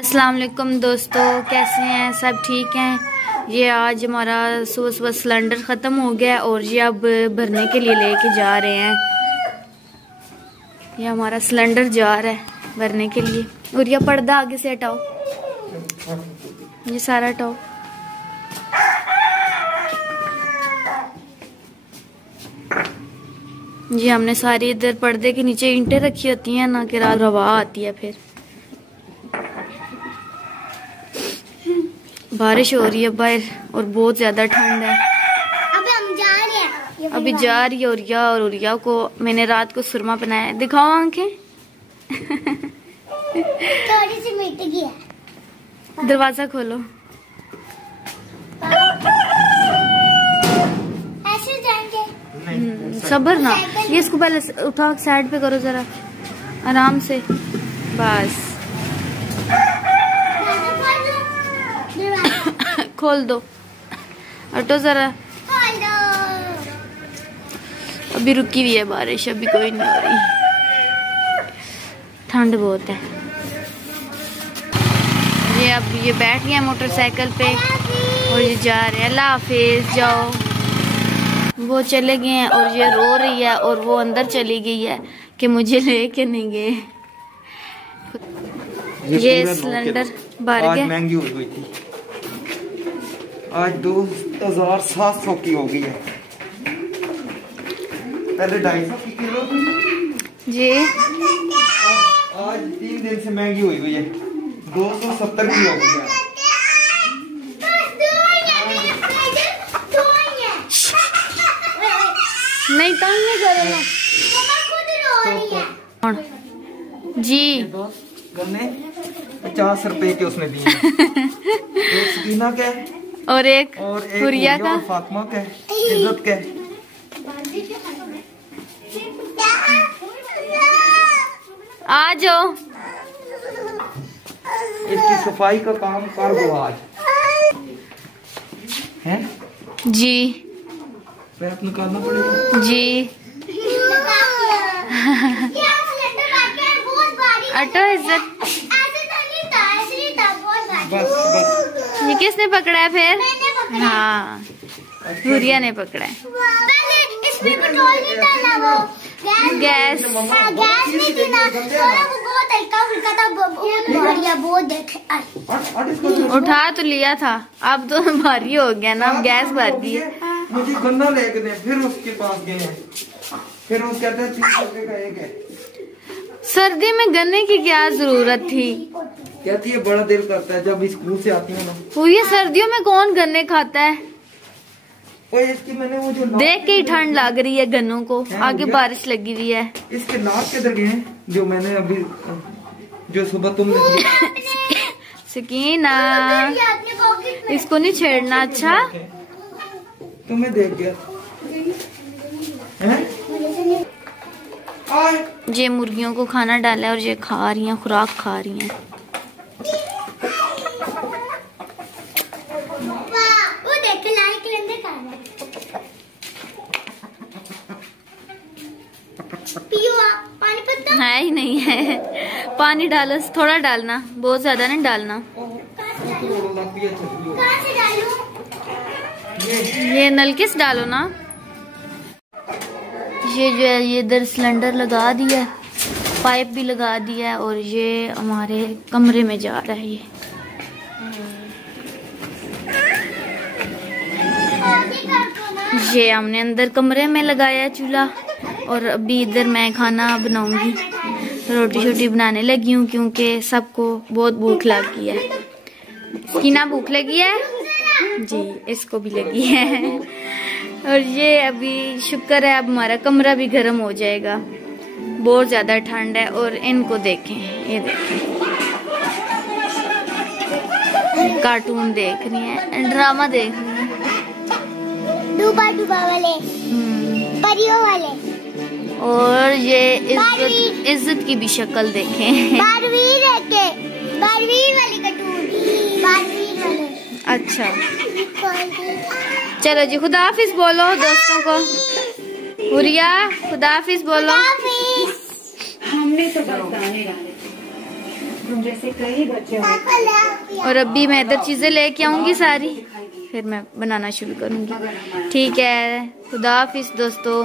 अस्सलाम वालेकुम दोस्तों, कैसे हैं? सब ठीक हैं? ये आज हमारा सुबह सुबह सिलेंडर ख़त्म हो गया और ये अब भरने के लिए लेके जा रहे हैं। ये हमारा सिलेंडर जा रहा है भरने के लिए। और ये पर्दा आगे से हटाओ, ये सारा हटाओ। ये हमने सारी इधर पर्दे के नीचे ईंटें रखी होती हैं ना, कि रात हवा आती है। फिर बारिश हो रही है बाहर और बहुत ज्यादा ठंड है। अभी हम जा रहे हैं। अभी जा रही है उरिया, और उरिया को मैंने रात को सुरमा पहनाया है। दिखाओ आंखें। थोड़ी सी मिट गई है। दरवाजा खोलो। ऐसे जाएंगे। सब्र ना, ये इसको पहले उठा साइड पे करो जरा, आराम से, बस खोल दो। हटो जरा। अभी रुकी हुई है बारिश, अभी कोई नहीं हो रही। ठंड बहुत है। ये अब ये बैठ गया मोटरसाइकिल पे और ये जा रहे हैं। अल्लाह हाफिज, जाओ। वो चले गए हैं और ये रो रही है और वो अंदर चली गई है कि मुझे लेके नहीं गए। ये सिलेंडर भर गया। महंगी हो गई थी, आज 2700 की हो गई है। पहले 250 की किलो जी, आज 3 दिन से महंगी हुई हुई है। 270 की हो गई है। नहीं तंग नहीं करो जी। गन्ने 50 रुपए के उसने दिए। एक सकीना के और एक हुरिया का, और फातिमा के, इज्जत के। आ जाओ। इसकी सफाई का काम कर दो आज, हैं? जी पैप निकालना पड़ेगा जी। अटो इज्जत, बस बस। ये किसने पकड़ा है फिर? हाँ, हुरिया ने पकड़ा है। इसमें पेट्रोल नहीं था ना, वो गैस गैस नहीं थी ना, वो बहुत हल्का फुल्का था। बहुत भारी, बहुत देखे। उठा तो लिया था, अब तो भारी हो गया ना, अब गैस भर गई है। मुझे गन्ना लेके दे। फिर उसके पास गए हैं, फिर वो कहते हैं 30 रुपए का एक है। सर्दी में गन्ने की क्या जरूरत थी? कहती है बड़ा दिल करता है जब स्कूल से आती हूँ ना। वो ये सर्दियों में कौन गन्ने खाता है? और इसकी मैंने वो जो देख के ही ठंड लग रही है गन्नों को, आगे बारिश लगी हुई है। इसके नाक किधर गए हैं जो मैंने अभी, जो सुबह तुमने सकीना, इसको नहीं छेड़ना। अच्छा, तुम्हें देख गया हैं? ये मुर्गियों को खाना डाला है और ये खा रही हैं, खुराक खा रही हैं। वो देख लाइट लेंदे खाना। पियो आप, पानी पत्ता है ही नहीं है। पानी डालो, थोड़ा डालना, बहुत ज्यादा नहीं डालना। कहाँ से डालूं? ये नलके से डालो ना। ये जो है, ये इधर सिलेंडर लगा दिया, पाइप भी लगा दिया और ये हमारे कमरे में जा रहा है। ये हमने अंदर कमरे में लगाया चूल्हा, और अभी इधर मैं खाना बनाऊंगी, रोटी शोटी बनाने लगी हूँ, क्योंकि सबको बहुत भूख लगी है। कीना भूख लगी है जी, इसको भी लगी है। और ये अभी शुक्र है अब हमारा कमरा भी गर्म हो जाएगा, बहुत ज्यादा ठंड है। और इनको देखें, ये देखें, कार्टून देख रही हैं, ड्रामा देख रही हैं, डूबा डूबा वाले, परियों वाले। और ये इज्जत की भी शक्ल देखें। बारवीर वाली कार्टून, बारवीर वाले। अच्छा चलो जी, खुदा हाफिज बोलो दोस्तों को। हुरिया खुदा हाफिज बोलो। हमने तो बताने और अभी मैं इधर चीजें लेके आऊंगी सारी, फिर मैं बनाना शुरू करूंगी। ठीक है, खुदा हाफिज दोस्तों।